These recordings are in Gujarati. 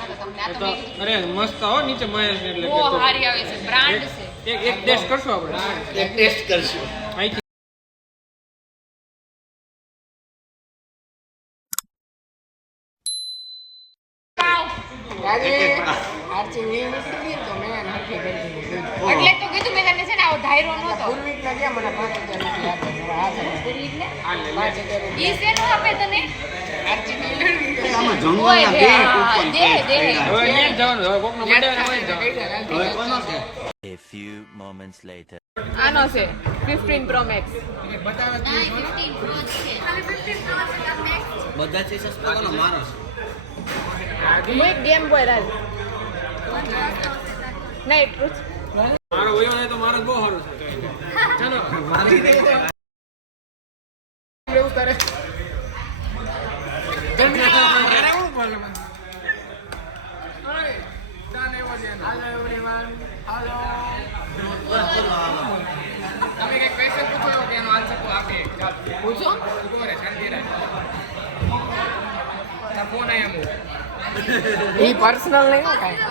નતો તમને. આ તો અરે મસ્ત હો નીચે મહેશ એટલે બહુ સારી આવે છે, બ્રાન્ડ છે. એક ટેસ્ટ કરશો આપણે. એક ટેસ્ટ કરશું. અહીંથી આરતી વી નીકળી તો મેં નાખી કરી દીધું. એટલે તો કીધું મેં તને છે ને આવો ધાયરો નતો. પૂર્વિકના ગયા મને 5000 રૂપિયા આપે. હવે આ તમે પૂર્વિકને 5000 ઈ શેનું આપે તને? આરતી ની આમાં ઓય જમવાના દે, બે હા, કૂપન દે. હવે અહીંયા જ જવાનું. હવે કોકનો બર્થડે હોય ને જવાનું. હવે કોનો છે? A few moments later. આનો છે 15 Pro Max. બધા છે સસ્તો કોનો મારો છે. હું એક ગેમ બોય રાજ. નહીં એટલું જ. મારો વયો ને તો મારો જ બહુ સારું છે. ચાલો એવું તારે તમે કઈ ક્વેશ્ચન પૂછો કે એનો આન્સર કો આપે. પૂછો ઉભો રહે શાંતિ રાખ. તારા ફોન આયા મુ. ઈ પર્સનલ નહીં હો કાંઈ.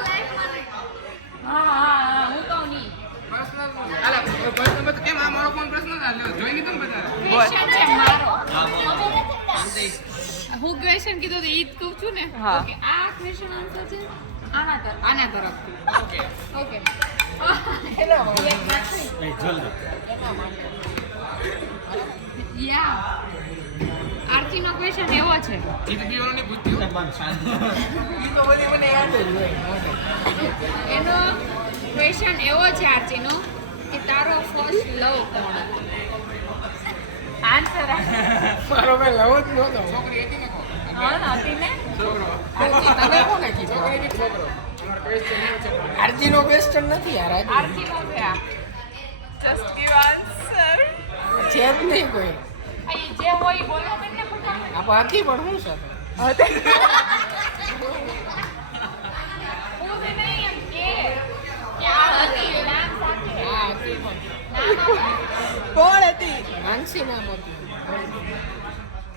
હા હું કહું નહીં. પર્સનલ આલા પર્સનલ તો કેમ આ મારો ફોન પર્સનલ આ જોઈ લીધું ને બધા. ક્વેશ્ચન છે મારો. હું ક્વેશ્ચન કીધું તો ઈ જ કહું છું ને. ઓકે આ ક્વેશ્ચન આન્સર છે આના તરફથી. ઓકે ઓકે યા આરતી નો ક્વેશ્ચન એવો છે. ઈ તો બીઓનો નહીં પૂછ્યું. ઈ તો બધી મને યાદ જ હોય. એનો ક્વેશ્ચન એવો છે આરતીનો કે તારો ફર્સ્ટ લવ કોણ હતો? આન્સર મારો મેં લવ જ નહોતો. છોકરી હતી ને કો. હા હતી ને. છોકરો. આરતી તને કોને કીધું? છોકરી હતી છોકરો. અમારો ક્વેશ્ચન એવો છે. આરતીનો ક્વેશ્ચન નથી યાર. આરતી નો છે આ. Just give answer. છે જ નહીં કોઈ. આ ઈ જે હોય ઈ બોલો મને ફટાફટ. આ બાકી પણ શું છે? હું નહીં એમ કે આ હતી નામ સાથે. આ હતી પણ. નામ આપો. કોણ હતી? માનસી નામ હતું.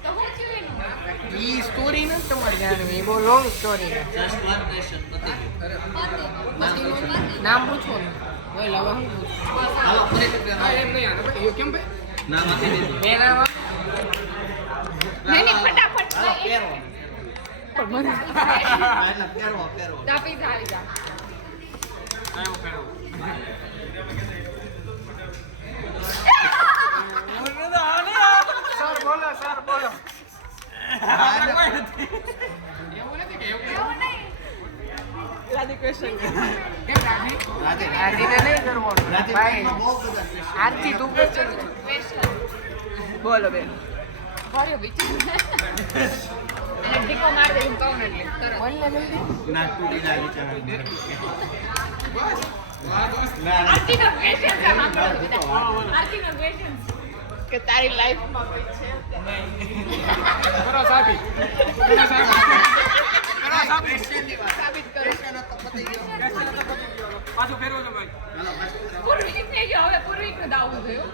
તો હું છું એનું. ઈ સ્ટોરી નથી તમારે જાણવી. એ બહુ લોંગ સ્ટોરી છે. જસ્ટ વન ક્વેશ્ચન પતી ગયું. નામ પૂછો ને. કોઈ લવા હું પૂછું. હાલો ફરી એક હા એમ નહીં આને ભાઈ કેમ ભાઈ. નામ આપી દીધું. બે નામ આપ. નહીં નહીં ફટાફટ. હાલો પહેરો. પણ મને હા, એટલે પહેરવો પહેરવો. દાપી આવી જા. આયો પેરો. સર બોલો સર બોલો. એવું નથી કે એવું એવું નહીં. કેમ રાજી. રાધે આરતીને નહીં કરવાનું. રાધે ભાઈ બહુ બધા question. આરતી તું question ક્વેશ્ચન બોલો બેન. કર્યો બીજું. અને ટીકો માર દે હું કહું ને એટલે તરત. બોલ ને જલ્દી. નાક તૂટી જાય બિચારાનું. ના ના આરતીનો ક્વેશ્ચન છે સાંભળો બધા. આરતીનો ક્વેશ્ચન કે તારી લાઈફમાં કોઈ છે કરો સાબી. કરો સાબી. કરો સાબી. સાબિત કરો. પાછું ફેરવો છો ભાઈ. હાલો બસ. પૂર્વિક થઈ ગયો હવે પૂર્વિકનું દાવું થયું.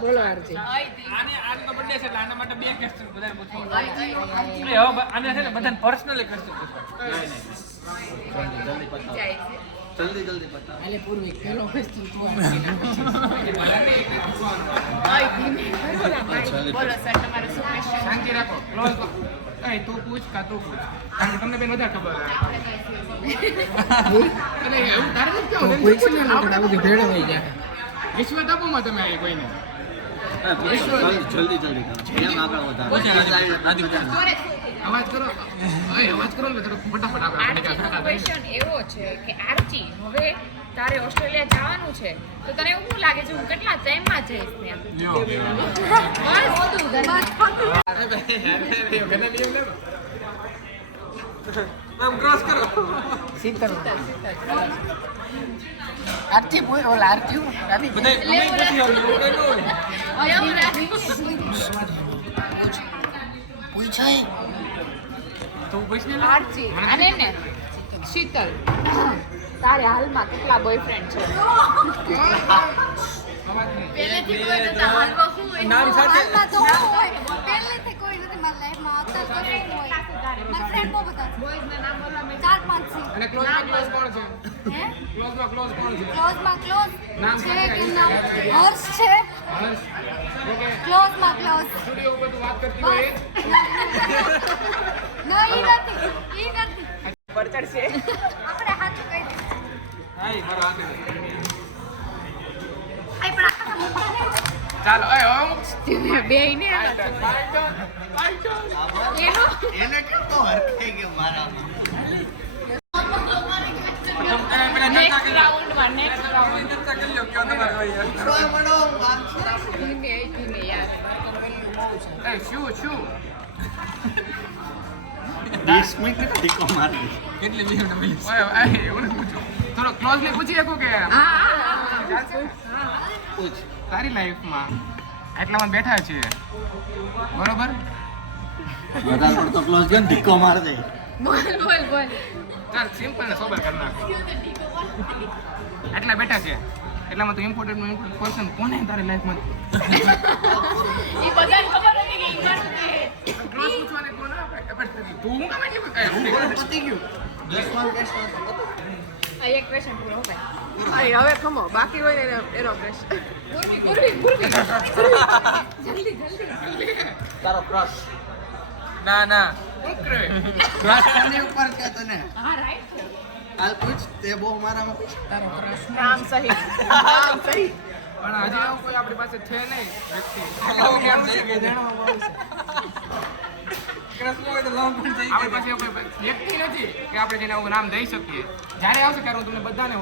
બોલો આરતી. આને તો બર્થડે છે એટલે આના માટે બે ક્વેશ્ચન બધાને પૂછવા. આઈ હવે આને છે ને બધાને પર્સનલી ક્વેશ્ચન પૂછવા. જલ્દી પતાવો. જાય છે. જલ્દી જલ્દી પતાવો. આલે પૂર્વિક પેલો question તું આરતીને પૂછ. બોલો સર તમારો શું ક્વેશ્ચન? શાંતિ રાખો. ક્લોઝ એ તું પૂછ કા તું પૂછ. કારણ કે તમને બેન વધારે ખબર હોય. એટલે એવું તારે નથી કેવું. પૂછ ને લોકો આ બધું ભેળો થઈ જાય. રિશ્વત આપો માં તમે આ કોઈને. જલ્દી જલ્દી કરો. જેમ આગળ વધારો. અવાજ કરો. અવાજ કરો ને તો ફટાફટ આપણે આરતીનો ક્વેશ્ચન એવો છે કે આરતી હવે તારે ઓસ્ટ્રેલિયા જવાનું છે તો તને એવું શું લાગે છે હું કેટલા ટાઈમમાં જઈશ ત્યાં? ક્રોસ કરો. શીતલ. આરતી બોલ ઓલા આરતી હું રાધી. બધા તમે પૂછી આવજો. એવું કઈ ન હોય. પૂછાય. તું પૂછ ને. આરતી અને ને શીતલ તારે હાલમાં કેટલા બોયફ્રેન્ડ છે? પહેલેથી કોઈ નતા હાલમાં શું હોય? નામ સાથે. હાલમાં તો હું હોય પહેલેથી કોઈ નથી મારી લાઈફમાં ક્લોઝમાં ક્લોઝ કોણ છે હે ક્લોઝમાં ક્લોઝ કોણ છે ક્લોઝમાં ક્લોઝ નામ છે સાથે કે આવી નામ જાય. હર્ષ છે હર્ષ ઓકે ક્લોઝમાં ક્લોઝ સ્ટુડિયો ઉપર તું વાત કરતી હોય એ જ? ના ઈ નથી પર ચડશે આપણે સાચું કહી દીધું હા ઈ મારો હાથ છે. આઈ પણ આખા મોટા નહીં. ચાલો એ હું બેયને એનો એને કેમ તો હરખે કે મારામાં નેક્સ્ટ રાઉન્ડમાં નેક્સ્ટ રાઉન્ડ ઉતરવા માંડો, માણસો. ધીમે ધીમે યાર એ શું 20 મિનિટ ટીકો મારી કેટલી મિનિટ ઓય એ એવું નથી પૂછો થોડો ક્લોઝલી પૂછી શકો કે પૂછ તારી લાઈફમાં એટલામાં બેઠા છીએ બરોબર વધારે પડતો ક્લોઝ ગયો ને ટીકો માર દે બોલ બોલ બોલ ચાલ સિમ્પલ ને સોબર કરી નાખ એટલા બેઠા છે એટલામાં તો ઇમ્પોર્ટન્ટ પર્સન કોને તારી લાઈફમાં એ બધાને ખબર હતી કે ઈમાન છે ક્લોઝ પૂછવાને કોણ આપે તું હું કામ એટલી પતી ગયું 10 માર્ક ટેસ્ટ આ એક ક્વેશ્ચન પૂરો હો ભાઈ આઈ હવે ખમો બાકી હોય ને એનો પ્રશ્ન ગુરવી જલ્દી તારો ક્રશ ના ના ઉકરે ક્રશ કોની ઉપર છે તને હા રાઈટ છે હાલ પૂછ તે બહુ મારામાં પૂછ નામ સહી નામ સહી પણ હજી આવું કોઈ આપણી પાસે છે નહીં વ્યક્તિ આપણી પાસે એવું કોઈ વ્યક્તિ નથી કે આપણે જેને આવું નામ દઈ શકીએ જ્યારે આવશે ત્યારે હું તમને બધાને